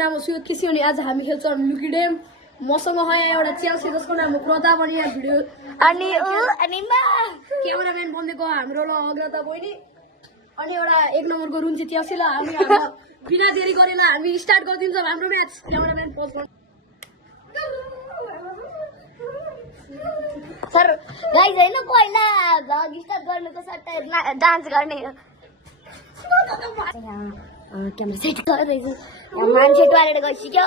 नाम हो सुयोत केसी अनि आज हामी खेल्छौँ लुकी डेम। मसँग यहाँ एउटा च्याल्सी जसको नाम हो प्रताप अनि यहाँ भिडियो अनि क्यामेराम्यान बनेको हाम्रो ल अग्रता बहिनी अनि एउटा 1 नम्बरको रुन्ची च्याल्सी ल हामी बिना देरी गरेर हामी स्टार्ट गरिदिन्छौँ हाम्रो म्याच। क्यामेराम्यान पोज गर्नु सर गाइस हैन पहिला भ्लग स्टार्ट गर्नुको सट्टा डान्स गर्ने क्यामेरा सेट गरेछ मान्छे टोरेर गइसक्यो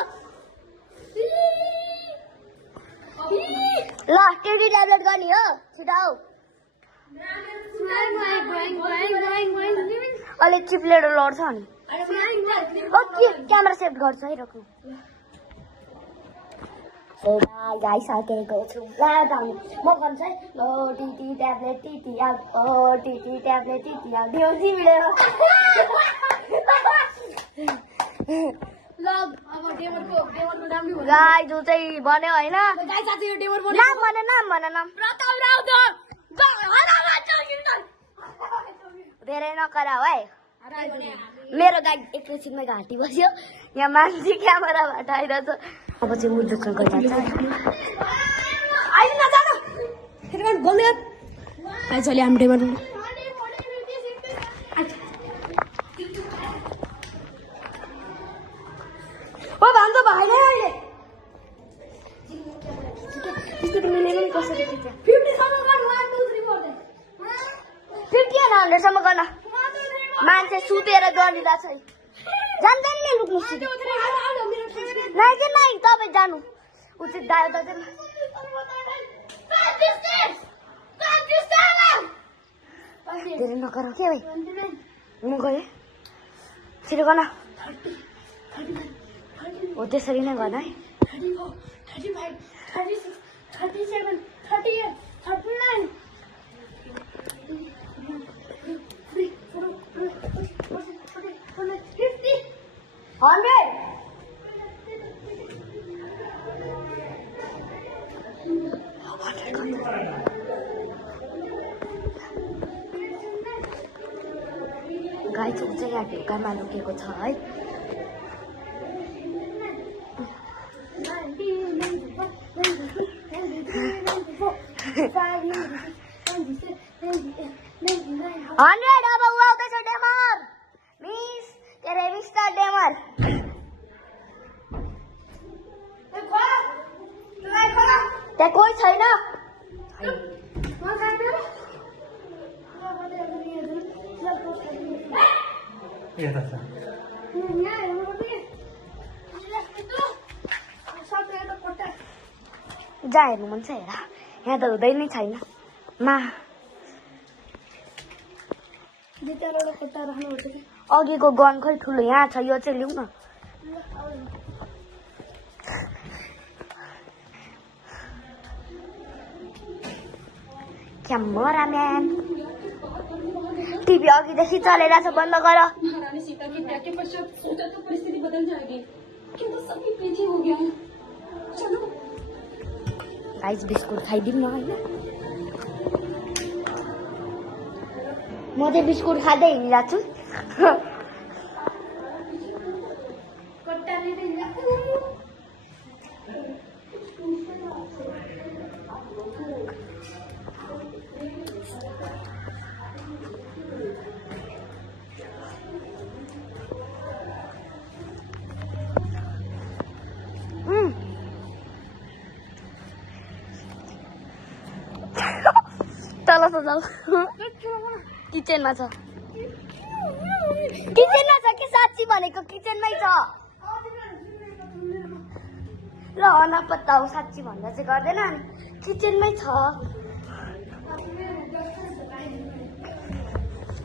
ल टेडी ट्याब्लेट गर्ने हो छिटाउ अलि चिप्लेर लड्छ नि ओके क्यामेरा सेट गर्छ है रोक्नु गाइस आकेको छु ला दाउनु म भन्छ है ल टिटी ट्याब्लेट टिटी आउ ओ टिटी ट्याब्लेट टिटी आउ देउसी मिलेर ल अब डेमरको नाम लिऊ गाई जो चाहिँ भन्यो हैन गाइस आज यो डेमर बन्यो नाम भन नाम प्रताप राउत धेरै नकरा है मेरो गाई एकैछिनमै घाँटी बस्यो यहाँ मान्छे क्यामेराबाट आइरहेछ अब चाहिँ म दुःख गरिरहेछ आइदिन जानु फेरि बोल्दै गाइस अहिले हामी डेमर ओ भन्छ भएन अहिले त्यस्तो त मिलेन नि कसरी खिच्छ 50 सम्म गर्नु 1 2 3 4 50 या 100 सम्म गर्न मान्छे सुतेर गरिरहेछ है जान्दैन नि लुक्नु सिधै नाइ चाहिँ नाइ तपाईँ जानु उचित दायो त धेरै नगर के भाइ म गएँ छिटो गर्न हो त्यसरी नै गर्न है 35 36 37 38 39 गाई चाहिँ यहाँ ढोकामा लुकेको छ है हन्ड्रेड अब ऊ आउँदैछ डेमर मिस तेरे मिस्टर डेमर त्यहाँ कोही छैन जा हेर्नु मन छ हेर यहाँ त हुँदै नै छैन मा अघिको गन खै ठुलो यहाँ छ यो चाहिँ लिउँ न क्यामेराम्यान टिभी अघिदेखि चलिरहेछ बन्द गर गाइस बिस्कुट खाइदिउँ न होइन म चाहिँ बिस्कुट खाँदै हिँडिरहेको छु तल छ किचनमा छ कि साँच्ची भनेको किचनमै छ ल नपत्ता हो साँच्ची भन्दा चाहिँ गर्दैन किचनमै छ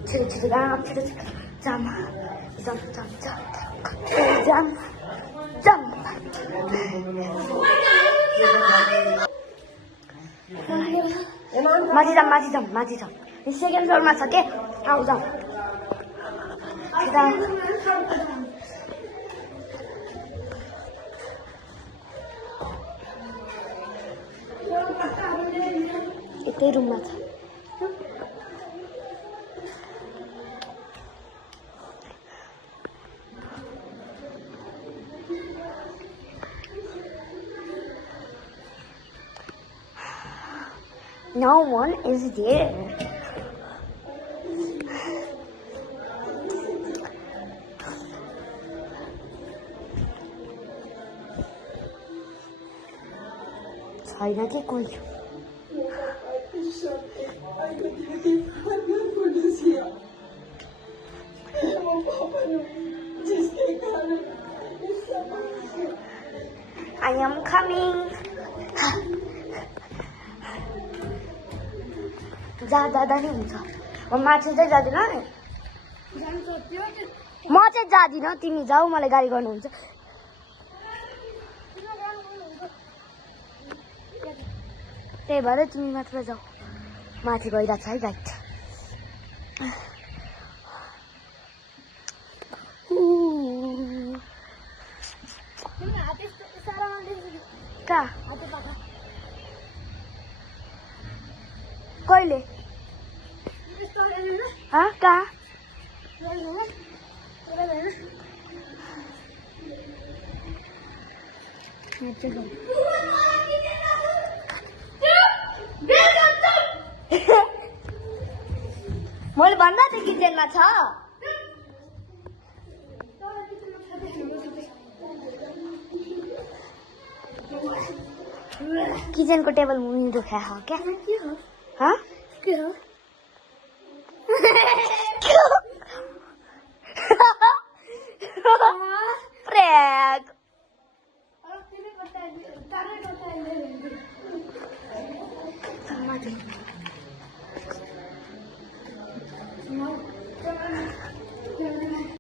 छिटो छिटो छिटो जाम जाम जाम जाम जाम जाम माथि जाम सेकेन्ड फ्लोरमा छ के आऊ जाऊ यतै रुममा छ No one is there. छैन के कोही I am coming. जाँदा नि हुन्छ म माथि चाहिँ जाँदिनँ नि म चाहिँ जाँदिनँ तिमी जाऊ मलाई गाडी गर्नुहुन्छ त्यही भएर तिमी मात्र जाऊ माथि गइरहेको छ है गाइड कहाँ कहिले कहाँ मैले भन्दा त किचनमा छ किचनको टेबल मुनि दुखाए हो क्या हाँ के हो